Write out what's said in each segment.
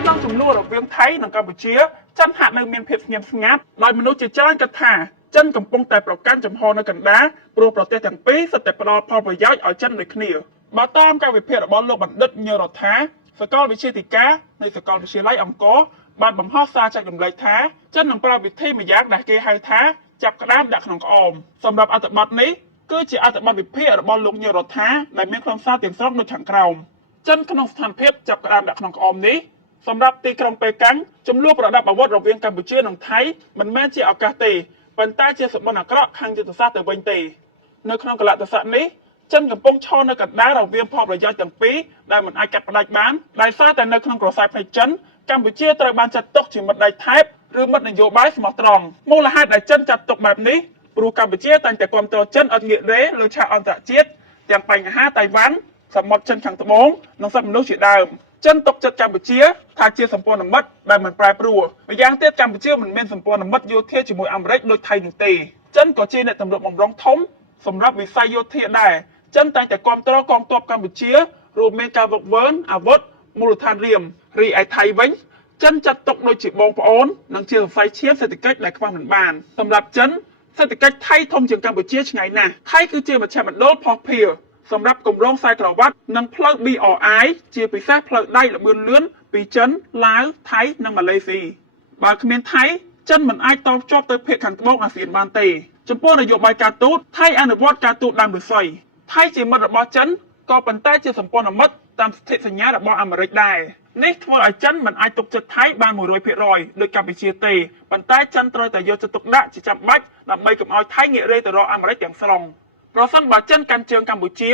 ក្នុងចំនួនរវាងថៃនិងកម្ពុជាចិនហាក់នៅមានភាពស្ងៀមស្ងាត់ដោយមនុស្សជាច្រើនគិតថាចិនកំពុងតែប្រកាន់ចំហនៅកណ្ដាលព្រោះប្រទេសទាំងពីរសុទ្ធតែផ្ដល់ផលប្រយោជន៍ឲ្យចិនដូចគ្នាបើតាមការវិភាគរបស់លោកបណ្ឌិតញើរដ្ឋាសាកលវិទ្យាធិការនៃសាកលវិទ្យាល័យអង្គរបានបង្ហោះសារចែករំលែកថាចិននឹងប្រើវិធីម្យ៉ាងដែលគេហៅថាចាប់ក្តាមដាក់ក្នុងក្អមសម្រាប់អត្ថបទនេះគឺជាអត្ថបទវិភាគរបស់លោកញើរដ្ឋាដែលមានខ្លឹមសារទាំងស្រុងដូចខាងក្រោមចិនក្នុងស្ថានភាពចាប់ក្តាមដាក់ក្នុងក្អមនេះសម្រាប់ទីក្រុងប៉េកាំងចំនួនប្រដាប់អាវុធរវាងកម្ពុជានិងថៃមិនមែនជាឱកាសទេប៉ុន្តែជាសម្បត្តិអាក្រក់ខាងយុទ្ធសាស្ត្រទៅវិញទេនៅក្នុងកលៈទេសៈនេះចិនកំពុងឈរនៅកណ្ដាលរវាងផលប្រយោជន៍ទាំងពីរដែលមិនអាចកាត់ផ្តាច់បានដោយសារតែនៅក្នុងក្រសែភ្នែកចិនកម្ពុជាត្រូវបានចាត់ទុកជាមិត្តដៃថែបឬមិត្តនយោបាយស្មោះត្រង់មូលហេតុដែលចិនចាត់ទុកបែបនេះព្រោះកម្ពុជាតែងតែគាំទ្រចិនអត់ងាករេលើឆាកអន្តរជាតិទាំងបញ្ហាតៃវ៉ាន់សមុទ្រចិនខាងត្បូងនិងសិទ្ធិមនុស្សជាដើមចិនទុកចិត្តកម្ពុជាថាជាសម្ព័ន្ធមិត្តដែលមិនប្រែប្រួលម្យ៉ាងទៀតកម្ពុជាមិនមានសម្ព័ន្ធមិត្តយោធាជាមួយអាមេរិកដូចថៃនោះទេចិនក៏ជាអ្នកទម្លាប់បំរុងធំសម្រាប់វិស័យយោធាដែរចិនតែងតែគាំទ្រកងទ័ពកម្ពុជារួមមានការវឹកវើអាវុធមូលដ្ឋានរាមរីឯថៃវិញចិនចាត់ទុកដូចជាបងប្អូននិងជាសរសៃឈាមសេដ្ឋកិច្ចដែលខ្វះមិនបានសម្រាប់ចិនសេដ្ឋកិច្ចថៃធំជាងកម្ពុជាឆ្ងាយណាស់ថៃគឺជាមជ្ឈមណ្ឌលភស្តុភារសម្រាប់គម្រោងខ្សែក្រវ៉ាត់និងផ្លូវ BRI ជាពិសេសផ្លូវដែកល្បឿនលឿនពីចិនឡាវថៃនិងម៉ាឡេស៊ីបើគ្មានថៃចិនមិនអាចតភ្ជាប់ទៅភាគខាងត្បូងអាស៊ានបានទេចំពោះនយោបាយការទូតថៃអនុវត្តការទូតដើមឫស្សីថៃជាមិត្តរបស់ចិនក៏ប៉ុន្តែជាសម្ព័ន្ធមិត្តតាមសន្ធិសញ្ញារបស់អាមេរិកដែរនេះធ្វើឲ្យចិនមិនអាចទុកចិត្តថៃបាន 100% ដូចកម្ពុជាទេប៉ុន្តែចិនត្រូវតែយកចិត្តទុកដាក់ជាចាំបាច់ដើម្បីកុំឲ្យថៃងាករេទៅរកអាមេរិកទាំងស្រុងប្រសិនបើចិនកាន់ជើងកម្ពុជា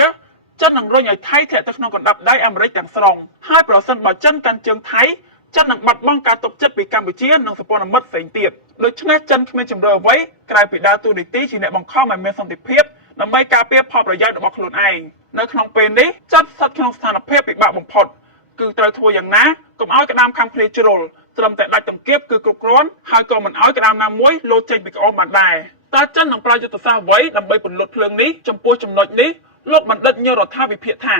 ចិននឹងរុញឲ្យថៃធាក់ទៅក្នុងកណ្ដាប់ដៃអាមេរិកទាំងស្រុងហើយប្រសិនបើចិនកាន់ជើងថៃចិននឹងបាត់បង់ការទុកចិត្តពីកម្ពុជានិងសម្ព័ន្ធមិត្តផ្សេងទៀតដូច្នេះចិនគ្មានជំរឿអ្វីក្រៅពីដើរតួនាទីជាអ្នកបង្ខំឲ្យមានសន្តិភាពដើម្បីការពារផលប្រយោជន៍របស់ខ្លួនឯងនៅក្នុងពេលនេះចិនស្ថិតក្នុងស្ថានភាពពិបាកបំផុតគឺត្រូវធ្វើយ៉ាងណាកុំឲ្យក្តាមខាំឃ្លាជ្រុលត្រឹមតែដាច់ទង្គៀបគឺគ្រប់គ្រាន់ហើយក៏មិនឲ្យក្តាមណាមួយលោតចេញពីក្អមបានដែរតើចិននឹងប្រើយុទ្ធសាស្ត្រអ្វីដើម្បីពន្លត់ភ្លើងនេះចំពោះចំណុចនេះលោកបណ្ឌិតញើរដ្ឋាវិភាគថា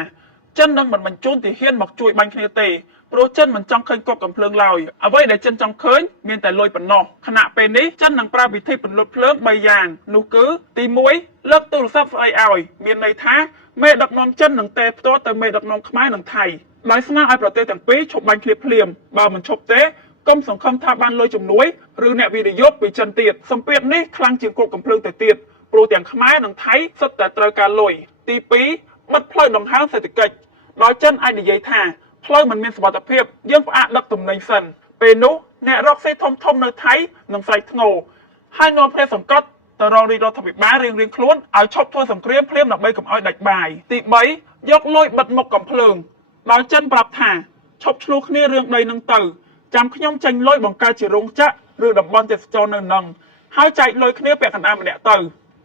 ចិននឹងមិនបញ្ជូនទាហានមកជួយបាញ់គ្នាទេព្រោះចិនមិនចង់ឃើញគប់កំភ្លើងឡើយអ្វីដែលចិនចង់ឃើញមានតែលុយប៉ុណ្ណោះខណៈពេលនេះចិននឹងប្រើវិធីពន្លត់ភ្លើង3យ៉ាងនោះគឺទី1លើកទូរស័ព្ទស្អីឲ្យមានន័យថាមេដឹកនាំចិននឹងទេផ្ទាល់ទៅមេដឹកនាំខ្មែរនិងថៃដោយស្នើឲ្យប្រទេសទាំងពីរឈប់បាញ់គ្នាភ្លាមបើមិនឈប់ទេកុំសង្ឃឹមថាបានលុយជំនួយឬអ្នកវិនិយោគពីចិនទៀតសម្ពាធនេះខ្លាំងជាងគប់កំភ្លើងទៅទៀតព្រោះទាំងខ្មែរនិងថៃសុទ្ធតែត្រូវការលុយទី2បិទផ្លូវដង្ហើមសេដ្ឋកិច្ចដោយចិនអាចនិយាយថាផ្លូវមិនមានសុវត្ថិភាពយើងផ្អាកដឹកទំនិញសិនពេលនោះអ្នករកស៊ីធំនៅថៃនឹងស្រែកធ្ងោហើយនាំគ្នាសង្កត់ទៅរករាជរដ្ឋាភិបាលរៀងៗខ្លួនឲ្យឈប់ធ្វើសង្គ្រាមភ្លាមដើម្បីកុំឲ្យដាច់បាយទី3យកលុយបិទមុខកំភ្លើងដោយចិនប្រាប់ថាឈប់ឆ្លោះគ្នារឿងដីនឹងទៅចាំខ្ញុំចេញលុយបង្កើតជារោងចក្រឬតំបន់ទេសចរនៅនឹងហើយចែកលុយគ្នាពាក់កណ្ដាលម្នាក់ទៅ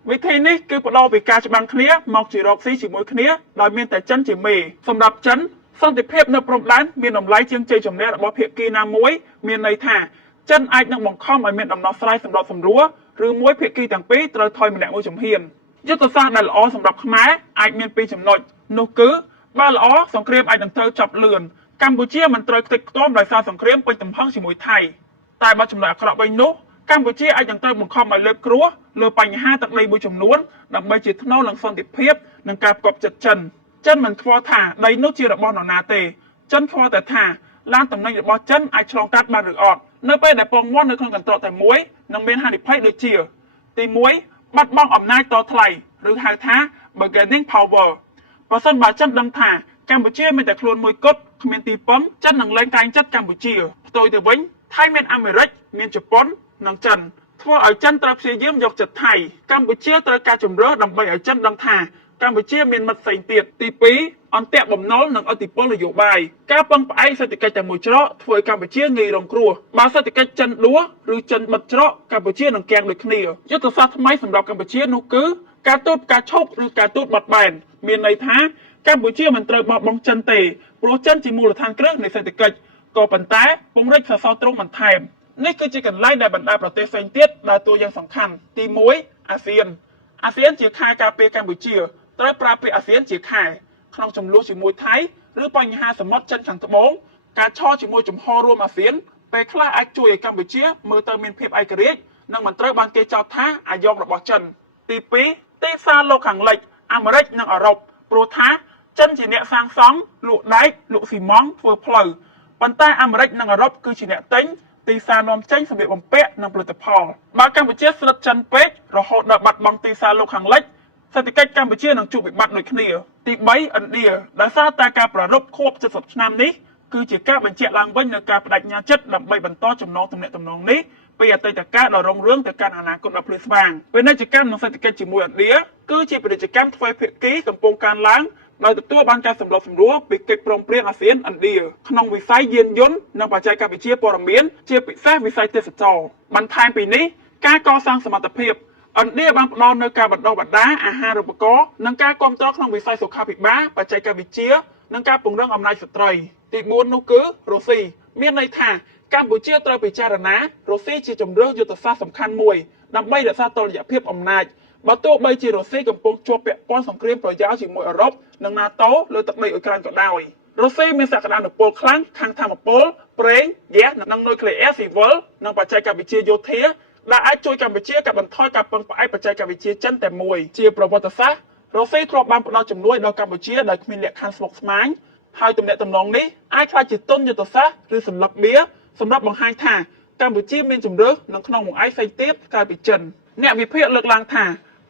វិធីនេះគឺផ្ដោតពីការច្បាំងគ្នាមកជារកស៊ីជាមួយគ្នាដោយមានតែចិនជាមេសម្រាប់ចិនសន្តិភាពនៅព្រំដែនមានតម្លៃជាងជ័យជំនះរបស់ភាគីណាមួយមានន័យថាចិនអាចនឹងបង្ខំឲ្យមានដំណោះស្រាយសម្របសម្រួលឬមួយភាគីទាំងពីរត្រូវថយម្នាក់មួយជំហានយុទ្ធសាស្ត្រដែលល្អសម្រាប់ខ្មែរអាចមានពីរចំណុចនោះគឺបើល្អសង្គ្រាមអាចនឹងត្រូវចប់លឿនកម្ពុជាមិនត្រូវខ្ទេចខ្ទាំដោយសារសង្គ្រាមពេញទំហឹងជាមួយថៃតែបើចំណុចអាក្រក់វិញនោះកម្ពុជាអាចនឹងត្រូវបង្ខំឲ្យលើកគ្រោះលើបញ្ហាទឹកដីមួយចំនួនដើម្បីជាថ្នូរនឹងសន្តិភាពនិងការផ្គប់ចិត្តចិនមិនខ្វល់ថាដីនោះជារបស់នរណាទេចិនខ្វល់តែថាឡានទំនិញរបស់ចិនអាចឆ្លងកាត់បានឬអត់នៅពេលដែលពងមាន់នៅក្នុងកន្ត្រកតែមួយនឹងមានហានិភ័យដូចជាទី1បាត់បង់អំណាចតថ្លៃឬហៅថា bargaining power បើសិនបើចិនដឹងថាកម្ពុជាមានតែខ្លួនមួយគត់គ្មានទីពឹងចិននឹងលែងតែងចិត្តកម្ពុជាផ្ទុយទៅវិញថៃមានអាមេរិកមានជប៉ុននិងចិនធ្វើឲ្យចិនត្រូវព្យាយាមយកចិត្តថៃកម្ពុជាត្រូវការជំរឿដើម្បីឲ្យចិនដឹងថាកម្ពុជាមានមិត្តផ្សេងទៀតទី2អន្ទាក់បំណុលនិងឥទ្ធិពលនយោបាយការពឹងផ្អែកសេដ្ឋកិច្ចតែមួយច្រកធ្វើឲ្យកម្ពុជាងាយរងគ្រោះបើសេដ្ឋកិច្ចចិនដួលឬចិនបិទច្រកកម្ពុជានឹងគាំងដូចគ្នាយុទ្ធសាស្ត្រថ្មីសម្រាប់កម្ពុជានោះគឺការទូតការឈប់ឬការទូតបត់បែនមានន័យថាកម្ពុជាមិនត្រូវបោះបង់ចិនទេព្រោះចិនជាមូលដ្ឋានគ្រឹះនៃសេដ្ឋកិច្ចក៏ប៉ុន្តែពង្រីកសសរទ្រូងបន្ថែមនេះគឺជាកន្លែងដែលបណ្ដាប្រទេសផ្សេងទៀតដើរតួយ៉ាងសំខាន់ទី1អាស៊ានជាខែលការពារកម្ពុជាត្រូវប្រើពាក្យអាស៊ានជាខែក្នុងចំនួនជាមួយថៃឬបញ្ហាសមុទ្រចិនខាងត្បូង ការឆោជាមួយចំហរួមអាស៊ានពេលខ្លះអាចជួយឲ្យកម្ពុជាមើលទៅមានភាពឯករាជ្យនិងមិនត្រូវបានគេចោទថាអាយ៉ងរបស់ចិនទី2ទីផ្សារលោកខាងលិចអាមេរិកនិងអឺរ៉ុបព្រោះថាចិនជាអ្នកសាងសង់លក់ដែកលក់ស៊ីម៉ង់តធ្វើផ្លូវប៉ុន្តែអាមេរិកនិងអឺរ៉ុបគឺជាអ្នកទិញទីផ្សារនាំចេញសម្ភារបំពាក់និងផលិតផលបើកម្ពុជាស្និទ្ធចិនពេករហូតដល់បាត់បង់ទីផ្សារលោកខាងលិចសេដ្ឋកិច្ចកម្ពុជានឹងជួបវិបត្តិដូចគ្នាទី3ឥណ្ឌាដោយសារតែការប្រារព្ធខួប70ឆ្នាំនេះគឺជាការបញ្ជាក់ឡើងវិញនូវការបដិញ្ញាចិត្តដើម្បីបន្តចំណងទំនាក់ទំនងនេះពីអតីតកាលដ៏រុងរឿងទៅកាន់អនាគតដ៏ភ្លឺស្វាងពាណិជ្ជកម្មនិងសេដ្ឋកិច្ចជាមួយឥណ្ឌាគឺជាពាណិជ្ជកម្មទ្វេភាគីកំពុងកើនឡើងដោយទទួលបានការសម្របសម្រួលពីកិច្ចព្រមព្រៀងអាស៊ានឥណ្ឌាក្នុងវិស័យយានយន្តនិងបច្ចេកវិទ្យាព័ត៌មានជាពិសេសវិស័យទេសចរណ៍បន្ថែមពីនេះការកសាងសមត្ថភាពឥណ្ឌាបានផ្ដល់នូវការបណ្ដុះបណ្ដាលអាហារូបករណ៍និងការគាំទ្រក្នុងវិស័យសុខាភិបាលបច្ចេកវិទ្យានិងការពង្រឹងអំណាចស្ត្រីទី4នោះគឺរុស្ស៊ីមានន័យថាកម្ពុជាត្រូវពិចារណារុស្ស៊ីជាជម្រើសយុទ្ធសាស្ត្រសំខាន់មួយដើម្បីរក្សាតុល្យភាពអំណាចបើទោះបីជារុស្ស៊ីកំពុងជាប់ពាក់ព័ន្ធសង្គ្រាមប្រយោលជាមួយអឺរ៉ុបនិង NATO លើទឹកដីអ៊ុយក្រែនក៏ដោយរុស្ស៊ីមានសក្តានុពលខ្លាំងខាងថាមពលប្រេងហ្គាសនិងនុយក្លេអ៊ែរស៊ីវិលនិងបច្ចេកវិទ្យាយោធាដែលអាចជួយកម្ពុជាកាត់បន្ថយការពឹងផ្អែកបច្ចេកវិទ្យាចិនតែមួយជាប្រវត្តិសាស្ត្ររុស្ស៊ីធ្លាប់បានផ្ដល់ជំនួយដល់កម្ពុជាដោយគ្មានលក្ខខណ្ឌស្មុគស្មាញហើយទំនាក់ទំនងនេះអាចក្លាយជាទុនយុទ្ធសាស្ត្រឬសញ្ញាបៀសម្រាប់បង្ហាញថាកម្ពុជាមានជំរឿសនៅក្នុងមួយឯកផ្សេងទៀតក្រៅពីចិនអ្នកវិភាគលើកឡើងថា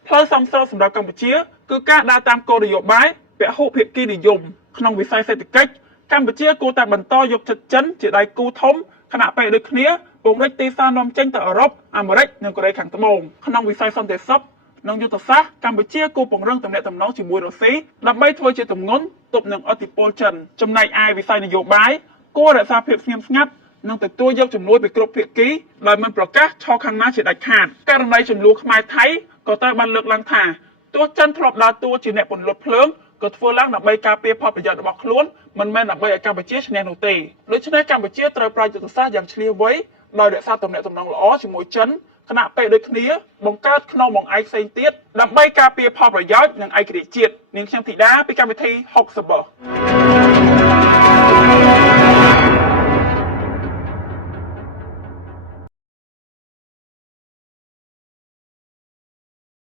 ផ្លូវសំស្របសម្រាប់កម្ពុជាគឺការដើរតាមគោលនយោបាយពហុភាគីនិយមក្នុងវិស័យសេដ្ឋកិច្ចកម្ពុជាគួរតែបន្តយកចិត្តចិនជាដៃគូធំខណៈពេលដូចគ្នាពង្រីកទីផ្សារនាំចេញទៅអឺរ៉ុបអាមេរិកនិងកូរ៉េខាងត្បូងក្នុងវិស័យសន្តិសុខនិងយុទ្ធសាស្ត្រកម្ពុជាគួរពង្រឹងទំនាក់ទំនងជាមួយរុស្ស៊ីដើម្បីធ្វើជាទម្ងន់ទប់នឹងឥទ្ធិពលចិនចំណែកឯវិស័យនយោបាយគួររក្សាភាពស្ងៀមស្ងាត់និងទទួលយកជំនួយពីគ្រប់ភាគីដោយមិនប្រកាសឆោខាងណាជាដាច់ខាតករណីចំនួនខ្មែរថៃក៏ត្រូវបានលើកឡើងថាទោះចិនធ្លាប់ដើរតួជាអ្នកពន្លត់ភ្លើងក៏ធ្វើឡើងដើម្បីការពារផលប្រយោជន៍របស់ខ្លួនមិនមែនដើម្បីឲ្យកម្ពុជាឈ្នះនោះទេដូច្នេះកម្ពុជាត្រូវប្រើយុទ្ធសាស្ត្រយ៉ាងឈ្លាសវៃដោយរក្សាទំនាក់ទំនងល្អជាមួយចិនខណៈពេលដូចគ្នាបង្កើតក្នុងបង្អែកផ្សេងទៀតដើម្បីការពារផលប្រយោជន៍និងឯករាជ្យជាតិនាងខ្ញុំធីតាពីកម្មវិធី60ប